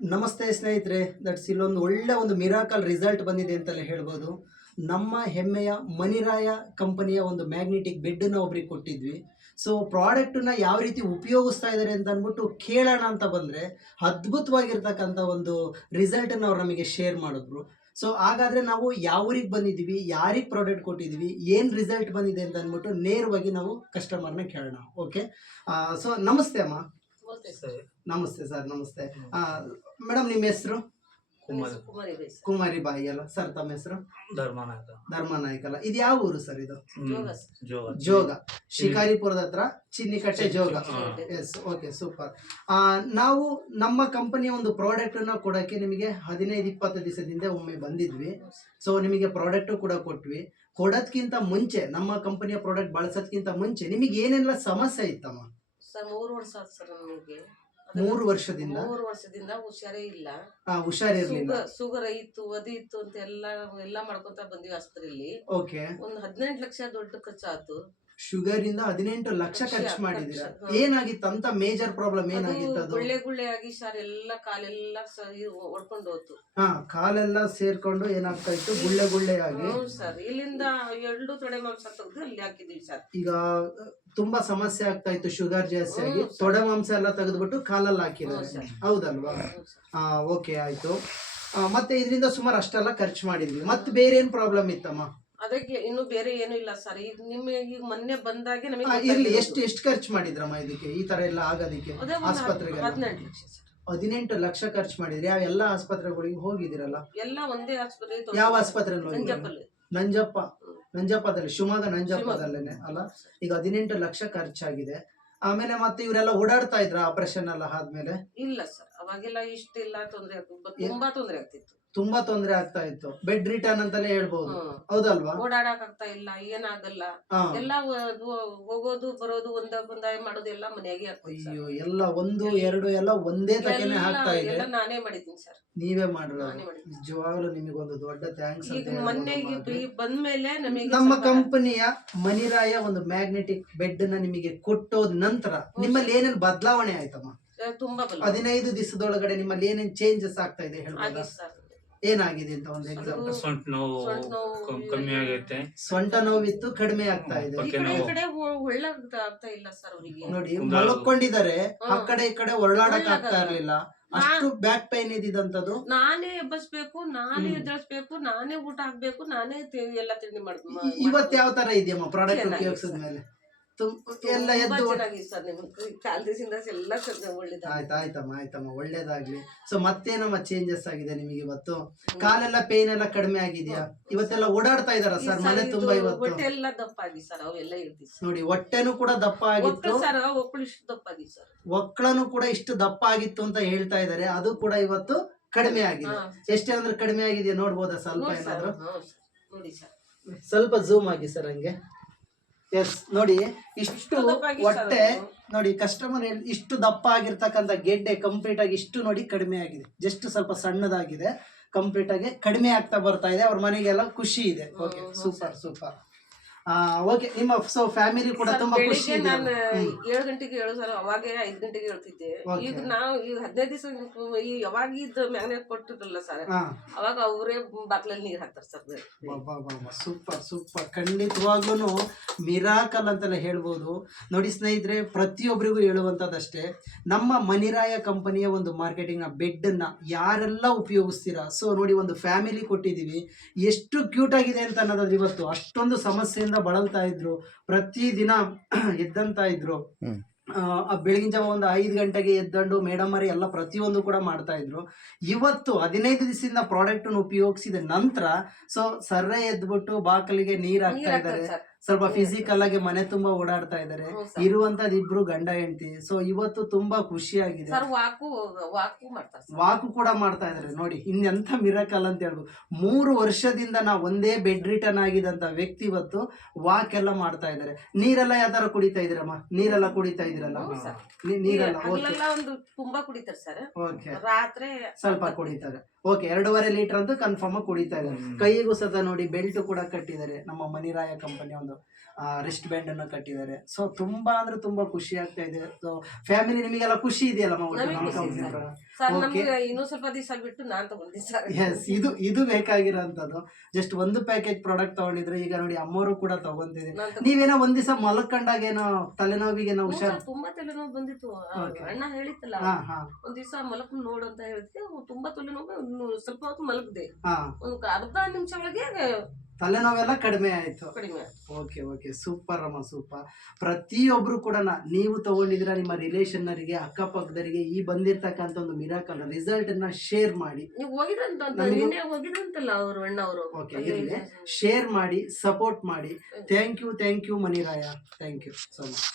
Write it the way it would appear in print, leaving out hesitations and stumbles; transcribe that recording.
ನಮಸ್ತೆ ಸ್ನೇಹಿತರೆ, ಇಲ್ಲೊಂದು ಒಳ್ಳೆ ಒಂದು ಮಿರಾಕಲ್ ರಿಸಲ್ಟ್ ಬಂದಿದೆ ಅಂತಲೇ ಹೇಳ್ಬೋದು. ನಮ್ಮ ಹೆಮ್ಮೆಯ ಮನಿರಾಯ ಕಂಪನಿಯ ಒಂದು ಮ್ಯಾಗ್ನೆಟಿಕ್ ಬೆಡ್ಡನ್ನು ಒಬ್ರಿಗೆ ಕೊಟ್ಟಿದ್ವಿ. ಸೊ ಪ್ರಾಡಕ್ಟನ್ನ ಯಾವ ರೀತಿ ಉಪಯೋಗಿಸ್ತಾ ಇದ್ದಾರೆ ಅಂತ ಅಂದ್ಬಿಟ್ಟು ಕೇಳೋಣ ಅಂತ ಬಂದರೆ ಅದ್ಭುತವಾಗಿರ್ತಕ್ಕಂಥ ಒಂದು ರಿಸಲ್ಟನ್ನು ಅವ್ರು ನಮಗೆ ಶೇರ್ ಮಾಡಿದ್ರು. ಸೊ ಹಾಗಾದರೆ ನಾವು ಯಾವ ಊರಿಗೆ ಬಂದಿದ್ದೀವಿ, ಯಾರಿಗೆ ಪ್ರಾಡಕ್ಟ್ ಕೊಟ್ಟಿದ್ದೀವಿ, ಏನು ರಿಸಲ್ಟ್ ಬಂದಿದೆ ಅಂತ ಅಂದ್ಬಿಟ್ಟು ನೇರವಾಗಿ ನಾವು ಕಸ್ಟಮರ್ನ ಕೇಳೋಣ. ಓಕೆ, ಸೊ ನಮಸ್ತೆ ಅಮ್ಮ. ನಮಸ್ತೆ ಸರ್, ನಮಸ್ತೆ. ಮೇಡಮ್ ನಿಮ್ಮ ಹೆಸರು? ಕುಮಾರಿ ಬಾಯಿ ಅಲ್ಲ ಸರ್? ತಮ್ಮ ಹೆಸರು? ಧರ್ಮನಾಯಕ್ ಅಲ್ಲ? ಇದು ಯಾವ ಊರು ಸರ್? ಇದು ಜೋಗ, ಶಿಕಾರಿಪುರದ ಹತ್ರ Chinnikatte Jog. Yes, okay, super. ನಾವು ನಮ್ಮ ಕಂಪನಿಯ ಒಂದು ಪ್ರಾಡಕ್ಟ್ ಅನ್ನ ಕೊಡಕ್ಕೆ ನಿಮಗೆ 15-20 ದಿವಸದಿಂದ ಒಮ್ಮೆ ಬಂದಿದ್ವಿ. ಸೊ ನಿಮಗೆ ಪ್ರಾಡಕ್ಟ್ ಕೂಡ ಕೊಟ್ವಿ. ಕೊಡೋದ್ಕಿಂತ ಮುಂಚೆ, ನಮ್ಮ ಕಂಪನಿಯ ಪ್ರಾಡಕ್ಟ್ ಬಳಸೋದ್ಕಿಂತ ಮುಂಚೆ ನಿಮಗೆ ಏನೆಲ್ಲ ಸಮಸ್ಯೆ ಇತ್ತಮ್ಮ? ಸರ್ 3 ವರ್ಷ ಆಯ್ತು ಸರ್ ನಮಗೆ. 3 ವರ್ಷದಿಂದ ಹುಷಾರೇ ಇಲ್ಲ. ಹುಷಾರಿರ್ಲಿಲ್ಲ. ಶುಗರ್ ಇತ್ತು, ಅದು ಇತ್ತು ಅಂತ ಎಲ್ಲ ಮಾಡ್ಕೊಂತ ಬಂದಿವಿ ಆಸ್ಪತ್ರೆಯಲ್ಲಿ. ಓಕೆ. ಒಂದು 18 ಲಕ್ಷ ದೊಡ್ಡ ಖರ್ಚಾಯ್ತು. ಶುಗರ್ ಇಂದ 18 ಲಕ್ಷ ಖರ್ಚು ಮಾಡಿದೀರಾ? ಏನಾಗಿತ್ತು ಅಂತ? ಮೇಜರ್ ಪ್ರಾಬ್ಲಮ್ ಏನಾಗಿತ್ತು? ಅದು ಗುಳ್ಳೆ ಆಗಿ ಸರ್ ಎಲ್ಲ ಕಾಲೆಲ್ಲ ಹೊಡ್ಕೊಂಡು ಹೋಯ್ತು. ಕಾಲೆಲ್ಲ ಸೇರ್ಕೊಂಡು ಏನಾಗ್ತಾ ಇತ್ತು? ಗುಳ್ಳೆ ಆಗಿ. ಸರ್ ಇಲ್ಲಿಂದ 2 ತೊಡೆ ಮಾಂಸ ತೆಗೆದು ಅಲ್ಲಿ ಹಾಕಿದೀವಿ ಸರ್. ಈಗ ತುಂಬಾ ಸಮಸ್ಯೆ ಆಗ್ತಾ ಇತ್ತು, ಶುಗರ್ ಜಾಸ್ತಿ ಆಗಿ ತೊಡೆ ಮಾಂಸ ಎಲ್ಲ ತೆಗೆದ್ಬಿಟ್ಟು ಕಾಲಲ್ಲಿ ಹಾಕಿದ್ದಾರೆ, ಹೌದಲ್ವಾ? ಓಕೆ, ಆಯ್ತು. ಮತ್ತೆ ಇದರಿಂದ ಸುಮಾರು ಅಷ್ಟೆಲ್ಲ ಖರ್ಚು ಮಾಡಿದ್ವಿ. ಮತ್ತೆ ಬೇರೆ ಏನ್ ಪ್ರಾಬ್ಲಮ್ ಇತ್ತಮ್ಮ? ಅದಕ್ಕೆ ಇನ್ನು ಬೇರೆ ಏನು ಇಲ್ಲ ಸರ್. ಈಗ ನಿಮಗೆ ಈಗ ಮೊನ್ನೆ ಬಂದಾಗೆ ನಮಗೆ ಇರ್ಲಿ, ಎಷ್ಟು ಖರ್ಚು ಮಾಡಿದ್ರಮ್ಮ ಇದಕ್ಕೆ, ಈ ತರ ಎಲ್ಲ ಆಗೋದಕ್ಕೆ? ಆಸ್ಪತ್ರೆಗೆ 18 ಲಕ್ಷ ಸರ್. 18 ಲಕ್ಷ ಖರ್ಚು ಮಾಡಿದ್ರಿ. ಯಾವ ಎಲ್ಲ ಆಸ್ಪತ್ರೆಗಳಿಗೆ ಹೋಗಿದಿರಲ್ಲ? ಎಲ್ಲ ಒಂದೇ ಆಸ್ಪತ್ರೆ. ಯಾವ ಆಸ್ಪತ್ರೆ? ನಂಜಪ್ಪದಲ್ಲಿ, ಶಿವಮೊಗ್ಗ ನಂಜಪ್ಪದಲ್ಲೇನೆ ಅಲ್ಲ? ಈಗ 18 ಲಕ್ಷ ಖರ್ಚಾಗಿದೆ. ಆಮೇಲೆ ಮತ್ತೆ ಇವರೆಲ್ಲ ಓಡಾಡ್ತಾ ಇದ್ರ ಆಪರೇಷನ್ ಎಲ್ಲ ಆದ್ಮೇಲೆ? ಇಲ್ಲ ಸರ್, ಅವಾಗೆಲ್ಲ ಇಷ್ಟಿಲ್ಲ, ತೊಂದ್ರೆ ತುಂಬಾ ತೊಂದ್ರೆ ಆಗ್ತಿತ್ತು. ತುಂಬಾ ತೊಂದ್ರೆ ಆಗ್ತಾ ಇತ್ತು. ಬೆಡ್ ರಿಟರ್ನ್ ಅಂತಾನೆ ಹೇಳ್ಬಹುದು, ಹೌದಲ್ವಾ? ಓಡಾಡಕ್ ಆಗ್ತಾ ಇಲ್ಲ, ಏನಾಗಲ್ಲ. ಎಲ್ಲ ಹೋಗೋದು ಬರೋದು ಒಂದಾಯ ಮಾಡೋದು ಎಲ್ಲ ಮನೆಯಾಗೆ. ಅಯ್ಯೋ, ಎಲ್ಲ 1, 2 ಎಲ್ಲ ಒಂದೇ ತಗೆನೆ ಆಗ್ತಾ ಇದೆ. ಎಲ್ಲ ನಾನೇ ಮಾಡಿದ್ದೀನಿ ಸರ್. ನೀವೇ ಮಾಡಿರೋ? ನಿಜವಾಗ್ಲೂ ನಿಮಗೊಂದು ದೊಡ್ಡ ಥ್ಯಾಂಕ್ಸ್. ಈಗ ಮೊನ್ನೆ ಬಂದ್ಮೇಲೆ ನಮಗೆ ನಮ್ಮ ಕಂಪನಿಯ ಮನಿರಾಯ ಒಂದು ಮ್ಯಾಗ್ನೆಟಿಕ್ ಬೆಡ್ ನ ನಿಮಗೆ ಕೊಟ್ಟೋದ್ ನಂತರ ನಿಮ್ಮಲ್ಲಿ ಏನೇನು ಬದಲಾವಣೆ ಆಯ್ತಮ್ಮ? ತುಂಬಾ 15 ದಿವಸದೊಳಗಡೆ ನಿಮ್ಮಲ್ಲಿ ಏನೇನ್ ಚೇಂಜಸ್ ಆಗ್ತಾ ಇದೆ ಹೇಳ್ಬೋದಾ? ಏನಾಗಿದೆ ಅಂತ ಒಂದು ಎಕ್ಸಾಂಪಲ್. ಸೊಂಟ ನೋವು ಕಮ್ಮಿ ಆಗೈತೆ. ಸೊಂಟ ನೋವಿತ್ತು, ಕಡಿಮೆ ಆಗ್ತಾ ಇದೆ. ಆಗ್ತಾ ಇಲ್ಲ ಸರ್ ಅವರಿಗೆ. ನೋಡಿ, ಮಲ್ಕೊಂಡಿದ್ದಾರೆ, ಆ ಕಡೆ ಈ ಕಡೆ ಹೊರಳಾಡಕ್ ಆಗ್ತಾ ಇರ್ಲಿಲ್ಲ. ಅಷ್ಟು ಬ್ಯಾಕ್ ಪೈನ್ ಇದ್ದಿದಂತದ್ದು. ನಾನೇ ಎಬ್ಬಸ್ಬೇಕು, ನಾನೇ ಎದ್ದೇಳಿಸ್ಬೇಕು, ನಾನೇ ಊಟ ಹಾಕ್ಬೇಕು, ನಾನೇ ಎಲ್ಲ ತಿಂಡಿ ಮಾಡ್ಬೇಕು. ಇವತ್ತು ಯಾವ ತರ ಇದೆಯಮ್ಮ ಪ್ರಾಡಕ್ಟ್ ಉಪಯೋಗಿಸಿದ ಮೇಲೆ? ಎಲ್ಲ ಎದ್ದು ಆಯ್ತಮ್ಮ, ಒಳ್ಳೇದಾಗ್ಲಿ. ಸೊ ಮತ್ತೇನಮ್ಮ ಚೇಂಜಸ್ ಆಗಿದೆ ನಿಮಗೆ ಇವತ್ತು? ಕಾಲೆಲ್ಲ ಪೇನ್ ಎಲ್ಲ ಕಡಿಮೆ ಆಗಿದೆಯಾ? ಇವತ್ತೆಲ್ಲ ಓಡಾಡ್ತಾ ಇದಾರ ಸರ್ ಮನೆ ತುಂಬಾ? ಇವತ್ತು ಹೊಟ್ಟೆ ಎಲ್ಲ ದಪ್ಪ ಆಗಿ ಸರ್, ಅವೆಲ್ಲ ಇರ್ತೀವಿ ನೋಡಿ. ಹೊಟ್ಟೆನೂ ಕೂಡ ದಪ್ಪ ಆಗಿತ್ತು ಸರ್, ಒಕ್ಕಳು ಇಷ್ಟು ದಪ್ಪ ಆಗಿ ಸರ್. ಒಕ್ಕಳನು ಕೂಡ ಇಷ್ಟು ದಪ್ಪ ಆಗಿತ್ತು ಅಂತ ಹೇಳ್ತಾ ಇದಾರೆ. ಅದು ಕೂಡ ಇವತ್ತು ಕಡಿಮೆ ಆಗಿದೆ. ಎಷ್ಟೇ ಅಂದ್ರೆ ಕಡಿಮೆ ಆಗಿದೆಯಾ ನೋಡ್ಬೋದಾ ಸ್ವಲ್ಪ? ಏನಾದ್ರು ನೋಡಿ ಸರ್, ಸ್ವಲ್ಪ ಝೂಮ್ ಆಗಿ ಸರ್ ಹಂಗೆ. ಎಸ್, ನೋಡಿ, ಇಷ್ಟು ಹೊಟ್ಟೆ ನೋಡಿ, ಕಸ್ಟಮರ್ ಇಷ್ಟು ದಪ್ಪ ಆಗಿರ್ತಕ್ಕಂಥ ಗೆಡ್ಡೆ ಕಂಪ್ಲೀಟ್ ಆಗಿ ಇಷ್ಟು ನೋಡಿ ಕಡಿಮೆ ಆಗಿದೆ. ಜಸ್ಟ್ ಸ್ವಲ್ಪ ಸಣ್ಣದಾಗಿದೆ, ಕಂಪ್ಲೀಟ್ ಆಗಿ ಕಡಿಮೆ ಆಗ್ತಾ ಬರ್ತಾ ಇದೆ. ಅವ್ರ ಮನೆಗೆಲ್ಲ ಖುಷಿ ಇದೆ. Okay, super super. ಓಕೆ, ನಿಮ್ಮ ಫ್ಯಾಮಿಲಿ ಕೂಡ ತುಂಬಾ ಖುಷಿ ಇದೆ. ನಾನು 7 ಗಂಟೆಗೆ ಹೇಳು ಸರ್, ಅವಾಗೇ 5 ಗಂಟೆಗೆ ಹೇಳ್ತಿದ್ದೆ. ಈಗ ನಾವು ಈಗ 15 ದಿವಸ ಯಾವಾಗ ಇದ್ದ ಮ್ಯಾಗ್ನೆಟ್ ಕೊಟ್ಟಿರಲ್ಲ ಸರ್, ಅವಾಗ ಅವರೇ ಬಾಕ್ಲಲ್ಲಿ ನೀರ್ ಹಾಕ್ತಾರೆ ಸರ್. ಸೂಪರ್ ಸೂಪರ್, ಖಂಡಿತವಾಗ್ಲೂ ಮಿರಾಕಲ್ ಅಂತಾನೆ ಹೇಳ್ಬೋದು. ನೋಡಿ ಸ್ನೇಹಿತರೆ, ಪ್ರತಿಯೊಬ್ಬರಿಗೂ ಹೇಳುವಂಥದ್ದಷ್ಟೇ, ನಮ್ಮ ಮನಿರಾಯ ಕಂಪನಿಯ ಒಂದು ಮಾರ್ಕೆಟಿಂಗ್ ನ ಬೆಡ್ ಅನ್ನ ಯಾರೆಲ್ಲ ಉಪಯೋಗಿಸ್ತೀರಾ. ಸೊ ನೋಡಿ, ಒಂದು ಫ್ಯಾಮಿಲಿ ಕೊಟ್ಟಿದ್ದೀವಿ. ಎಷ್ಟು ಕ್ಯೂಟ್ ಆಗಿದೆ ಅಂತ ಅನ್ನೋದು. ಇವತ್ತು ಅಷ್ಟೊಂದು ಸಮಸ್ಯೆಯಿಂದ ಬಳಲ್ತಾ ಇದ್ರು, ಪ್ರತಿದಿನ ಎದ್ದಂತ ಇದ್ರು. ಬೆಳಗಿನ ಜಾವ ಒಂದು 5 ಗಂಟೆಗೆ ಎದ್ದಂಡು ಮೇಡಮ್ ಅವರೇ ಎಲ್ಲ ಪ್ರತಿಯೊಂದು ಕೂಡ ಮಾಡ್ತಾ ಇದ್ರು. ಇವತ್ತು 15 ದಿವಸದಿಂದ ಪ್ರಾಡಕ್ಟ್ ಉಪಯೋಗಿಸಿದ ನಂತರ ಸೊ ಸರ್ರೆ ಎದ್ಬಿಟ್ಟು ಬಾಕಲಿಗೆ ನೀರ್ ಹಾಕ್ತಾ ಇದ್ದಾರೆ. ಸ್ವಲ್ಪ ಫಿಸಿಕಲ್ ಆಗಿ ಮನೆ ತುಂಬಾ ಓಡಾಡ್ತಾ ಇದ್ದಾರೆ. ಇರುವಂತದ್ 2 ಗಂಡ ಹೆಂಡತಿ. ಸೊ ಇವತ್ತು ತುಂಬಾ ಖುಷಿಯಾಗಿದೆ. ವಾಕು ಕೂಡ ಮಾಡ್ತಾ ಇದಾರೆ. ನೋಡಿ, ಇನ್ನೆಂತ ಮಿರಾಕಲ್ ಅಂತ ಹೇಳ್ಬೋದು. 3 ವರ್ಷದಿಂದ ನಾವು ಒಂದೇ ಬೆಡ್ ರಿಟರ್ನ್ ಆಗಿದಂತ ವ್ಯಕ್ತಿ ಇವತ್ತು ವಾಕ್ ಎಲ್ಲ ಮಾಡ್ತಾ ಇದಾರೆ. ನೀರೆಲ್ಲ ಯಾವ ತರ ಕುಡಿತಾ ಇದ್ದೀರಮ್ಮ? ನೀರೆಲ್ಲ ಕುಡಿತಾ ಇದ್ದೀರಲ್ಲ? ನೀರೆಲ್ಲ ತುಂಬಾ ಕುಡಿತಾರೆ ಸರ್. ಓಕೆ, ರಾತ್ರಿ ಸ್ವಲ್ಪ ಕುಡಿತಾರೆ. ಓಕೆ, 2.5 ಲೀಟರ್ ಅಂತೂ ಕನ್ಫರ್ಮ್ ಆಗಿ ಕುಡಿತಾ ಇದ್ದಾರೆ. ಕೈಗೂ ಸತ ನೋಡಿ ಬೆಲ್ಟ್ ಕೂಡ ಕಟ್ಟಿದ್ದಾರೆ. ನಮ್ಮ ಮನಿರಾಯ ಕಂಪನಿಯ ಒಂದು ಒಂದು ರಿಸ್ಟ್ ಬ್ಯಾಂಡ್ ಅನ್ನು ಕಟ್ಟಿದ್ದಾರೆ. ಸೊ ತುಂಬಾ ಅಂದ್ರೆ ತುಂಬಾ ಖುಷಿ ಆಗ್ತಾ ಇದೆ. ಸೊ ಫ್ಯಾಮಿಲಿ ನಿಮಗೆಲ್ಲ ಖುಷಿ ಇದೆಯಲ್ಲಮ್ಮ ಒಟ್ಟು ನಮಗೆ ನಮ್ಮ ಖುಷಿ ಕಂಪ್ನಿ ಸರ್. ಪ್ರಕಾರ? Sir Okay. ನಮ್ಗೆ ಇನ್ನೂ ಸ್ವಲ್ಪ ದಿವಸ ಬಿಟ್ಟು ನಾನ್ ತಗೊಂಡಿದ್ದೆ ಸರ್. ಎಸ್, ಇದು ಬೇಕಾಗಿರೋಂಥದ್ದು. ಜಸ್ಟ್ ಒಂದು ಪ್ಯಾಕೇಜ್ ಪ್ರಾಡಕ್ಟ್ ತಗೊಂಡಿದ್ರೆ ಈಗ ನೋಡಿ ಅಮ್ಮವರು ಕೂಡ ತಗೊಂತಿದೆ. ನಾನ್ ನೀವೇನೋ ಒಂದ್ ದಿವಸ ಮಲ್ಕೊಂಡಾಗ ಏನೋ ತಲೆನೋವಿಗೇನೋ ಹ್ಞೂ ಹುಷಾರ್ ಸರ್, ತುಂಬಾ ತಲೆನೋವು ಬಂದಿತ್ತು. Okay. ಅಣ್ಣ ಹೇಳಿತ್ತಲ್ಲ ಹಾ ಹಾ ಒಂದ್ ದಿವಸ ಮಲಕ್ ನೋಡು ಅಂತ ಹೇಳಿದ್ಕೆ ತುಂಬಾ ತಲೆನೋವು. ಸ್ವಲ್ಪ ಹೊತ್ತು ಮಲಗ್ದೆ, ಹಾ ಒಂದು ಅರ್ಧ ನಿಮಿಷ ಒಳಗೆ ತಲೆನೋವೆಲ್ಲ ಕಡಿಮೆ ಆಯ್ತು. ಕಡಿಮೆ. ಓಕೆ ಸೂಪರ್ ಅಮ್ಮ, ಸೂಪರ್. ಪ್ರತಿಯೊಬ್ರು ಕೂಡ ನೀವು ತಗೊಂಡಿದ್ರ ನಿಮ್ಮ ರಿಲೇಷನ್ನರಿಗೆ, ಅಕ್ಕಪಕ್ಕದರಿಗೆ ಈ ಬಂದಿರ್ತಕ್ಕಂಥ ಒಂದು ಮಿರಾಕಲ್ ರಿಸಲ್ಟ್ ಅನ್ನ ಶೇರ್ ಮಾಡಿ. ನೀವು ಹೋಗಿದ್ರಂತ ನಿನ್ನೆ ಹೋಗಿದ್ರಂತಲ್ಲ ಅವರು ಅಣ್ಣ ಅವರು. ಓಕೆ, ಇರಲಿ, ಶೇರ್ ಮಾಡಿ, ಸಪೋರ್ಟ್ ಮಾಡಿ. Thank you Maniraya, thank you so much.